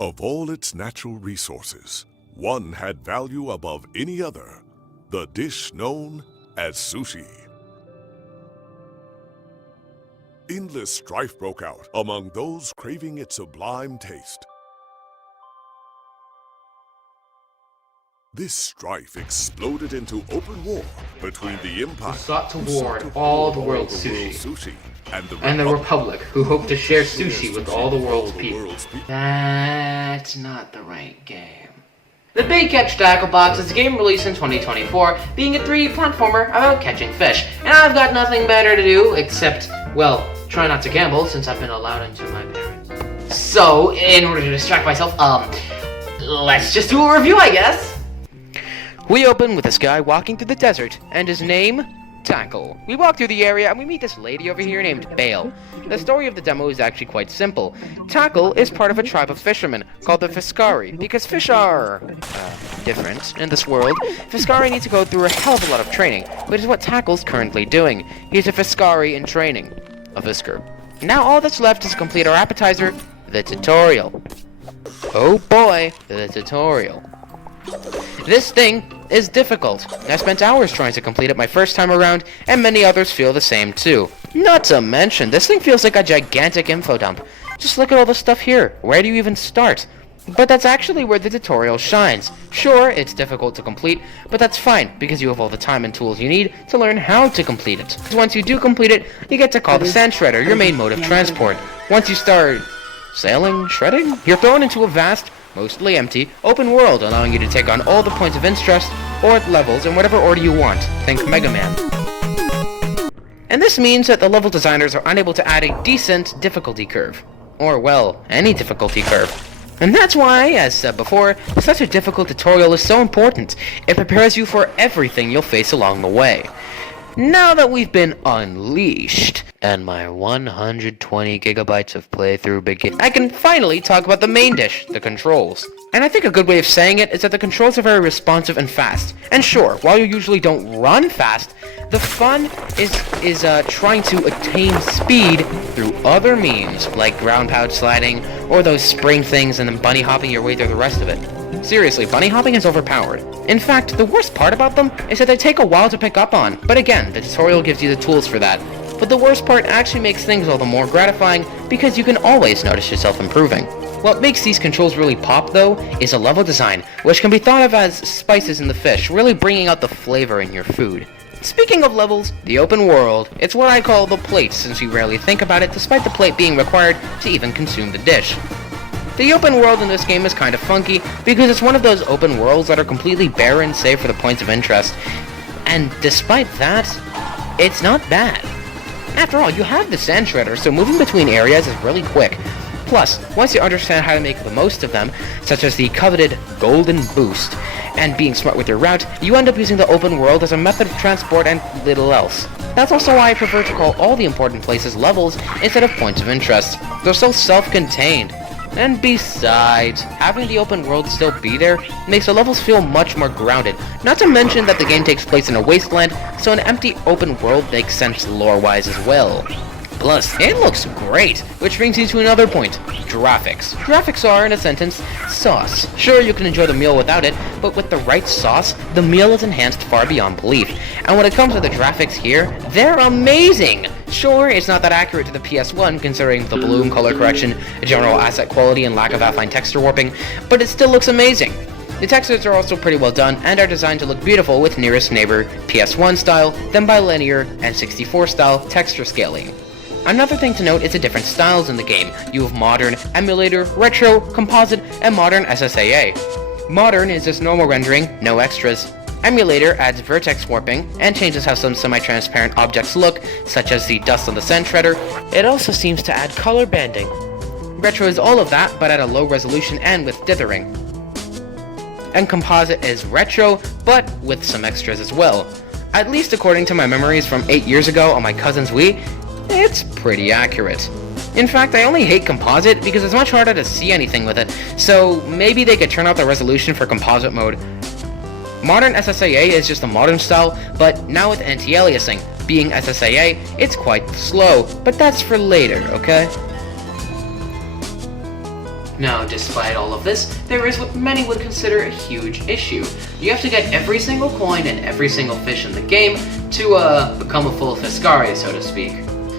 Of all its natural resources, one had value above any other, the dish known as sushi. Endless strife broke out among those craving its sublime taste. This strife exploded into open war between the Empire, who sought to ward all the world's sushi, and the Republic, who hoped to share sushi with all the world's people. That's not the right game. The Big Catch Tacklebox is a game released in 2024, being a 3D platformer about catching fish. And I've got nothing better to do except, well, try not to gamble since I've been allowed into my parents. So, in order to distract myself, let's just do a review, I guess. We open with this guy walking through the desert, and his name? Tackle. We walk through the area and we meet this lady over here named Bale. The story of the demo is actually quite simple. Tackle is part of a tribe of fishermen called the Fiscari, because fish are different in this world. Fiscari need to go through a hell of a lot of training, which is what Tackle's currently doing. He's a Fiscari in training. A Fisker. Now all that's left is to complete our appetizer, the tutorial. Oh boy, the tutorial. This thing is difficult. I spent hours trying to complete it my first time around, and many others feel the same too. Not to mention, this thing feels like a gigantic info dump. Just look at all the stuff here. Where do you even start? But that's actually where the tutorial shines. Sure, it's difficult to complete, but that's fine, because you have all the time and tools you need to learn how to complete it. Once you do complete it, you get to call the sand shredder your main mode of transport. Once you start sailing, shredding, you're thrown into a vast, mostly empty, open world, allowing you to take on all the points of interest or levels in whatever order you want. Think Mega Man. And this means that the level designers are unable to add a decent difficulty curve. Or, well, any difficulty curve. And that's why, as said before, such a difficult tutorial is so important. It prepares you for everything you'll face along the way. Now that we've been unleashed, and my 120 gigabytes of playthrough begin, I can finally talk about the main dish, the controls. And I think a good way of saying it is that the controls are very responsive and fast. And sure, while you usually don't run fast, the fun is trying to attain speed through other means, like ground pound sliding, or those spring things and then bunny hopping your way through the rest of it. Seriously, bunny hopping is overpowered. In fact, the worst part about them is that they take a while to pick up on, but again, the tutorial gives you the tools for that. But the worst part actually makes things all the more gratifying, because you can always notice yourself improving. What makes these controls really pop, though, is a level design, which can be thought of as spices in the fish, really bringing out the flavor in your food. Speaking of levels, the open world, it's what I call the plate, since you rarely think about it, despite the plate being required to even consume the dish. The open world in this game is kind of funky, because it's one of those open worlds that are completely barren save for the points of interest. And despite that, it's not bad. After all, you have the sand shredder, so moving between areas is really quick. Plus, once you understand how to make the most of them, such as the coveted golden boost, and being smart with your route, you end up using the open world as a method of transport and little else. That's also why I prefer to call all the important places levels instead of points of interest. They're so self-contained. And besides, having the open world still be there makes the levels feel much more grounded. Not to mention that the game takes place in a wasteland, so an empty open world makes sense lore-wise as well. Plus, it looks great, which brings you to another point, graphics. Graphics are, in a sentence, sauce. Sure, you can enjoy the meal without it, but with the right sauce, the meal is enhanced far beyond belief. And when it comes to the graphics here, they're amazing! Sure, it's not that accurate to the PS1, considering the bloom, color correction, general asset quality, and lack of affine texture warping, but it still looks amazing. The textures are also pretty well done, and are designed to look beautiful with nearest neighbor PS1 style, then bilinear, and 64 style texture scaling. Another thing to note is the different styles in the game. You have Modern, Emulator, Retro, Composite, and Modern SSAA. Modern is just normal rendering, no extras. Emulator adds vertex warping, and changes how some semi-transparent objects look, such as the dust on the sand shredder. It also seems to add color banding. Retro is all of that, but at a low resolution and with dithering. And Composite is retro, but with some extras as well. At least according to my memories from 8 years ago on my cousin's Wii, it's pretty accurate. In fact, I only hate Composite because it's much harder to see anything with it, so maybe they could turn out the resolution for Composite mode. Modern SSAA is just a modern style, but now with anti-aliasing. Being SSAA, it's quite slow, but that's for later, okay? Now, despite all of this, there is what many would consider a huge issue. You have to get every single coin and every single fish in the game to become a full Fiscaria, so to speak.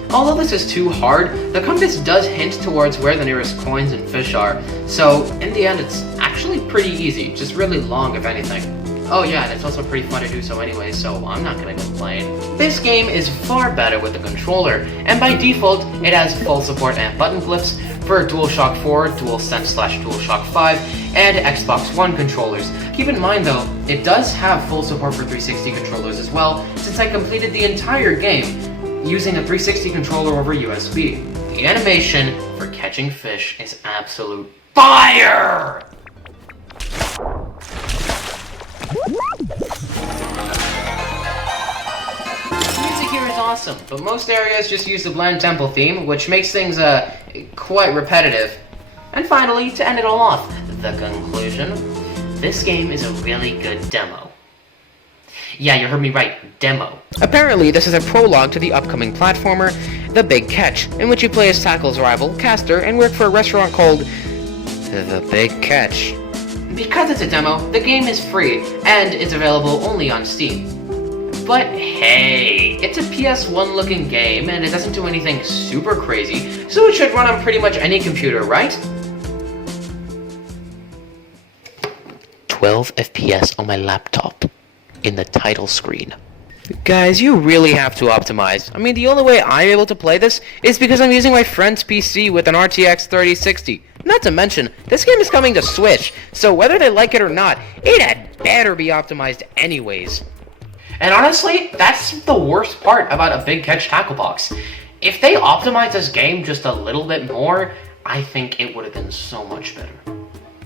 Although this is too hard, the compass does hint towards where the nearest coins and fish are, so in the end it's actually pretty easy, just really long if anything. Oh yeah, and it's also pretty fun to do so anyway, so I'm not gonna complain. This game is far better with the controller, and by default, it has full support and button glyphs for DualShock 4, DualSense/DualShock 5, and Xbox One controllers. Keep in mind though, it does have full support for 360 controllers as well, since I completed the entire game using a 360 controller over USB. The animation for catching fish is absolute fire! The music here is awesome, but most areas just use the bland temple theme, which makes things quite repetitive. And finally, to end it all off, the conclusion. This game is a really good demo. Yeah, you heard me right, demo. Apparently, this is a prologue to the upcoming platformer, The Big Catch, in which you play as Tackle's rival, Castor, and work for a restaurant called The Big Catch. Because it's a demo, the game is free, and is available only on Steam. But hey, it's a PS1 looking game, and it doesn't do anything super crazy, so it should run on pretty much any computer, right? 12 FPS on my laptop. In the title screen. Guys, you really have to optimize. I mean, the only way I'm able to play this is because I'm using my friend's PC with an RTX 3060. Not to mention, this game is coming to Switch, so whether they like it or not, it had better be optimized anyways. And honestly, that's the worst part about A Big Catch Tacklebox. If they optimized this game just a little bit more, I think it would have been so much better.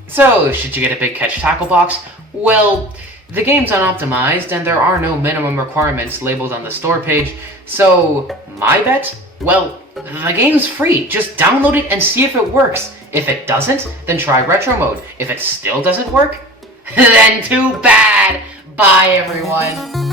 So, should you get A Big Catch Tacklebox? Well, the game's unoptimized, and there are no minimum requirements labeled on the store page, so my bet? Well, the game's free. Just download it and see if it works. If it doesn't, then try retro mode. If it still doesn't work, then too bad! Bye, everyone!